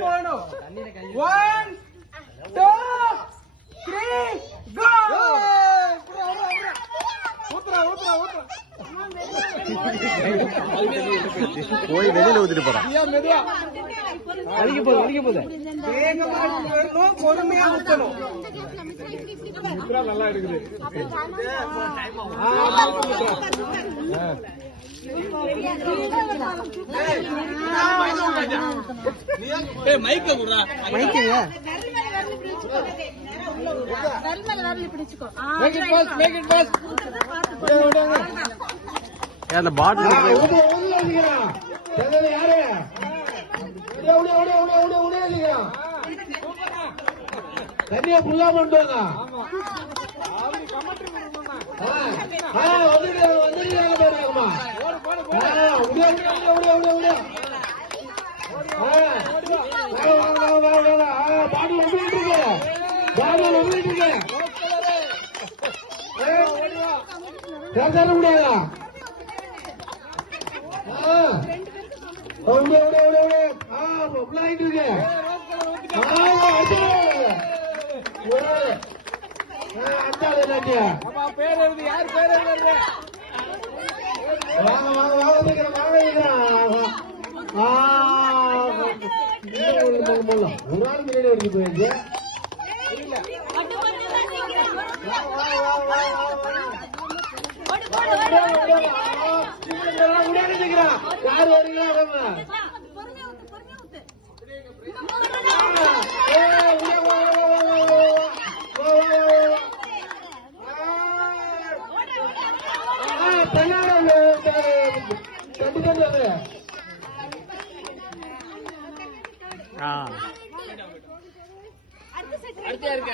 போகணும். 1 2 3 கோ. போய் வெளியில ஊத்திட்டு போறான். பொறுமையா ஊத்தணும். நல்லா இருக்குது. மைக்க குடுறா. மைக்கங்க. அந்த பாட்டில் தனியா புல்லா பண்ணுவாங்க. பேர் எழுது. யார் பேர் எழுது? ஒரு நாள் முன்னாடி வரைக்கும் போயிடுச்சு. யாரு வரீங்களா? அடுத்த இருக்க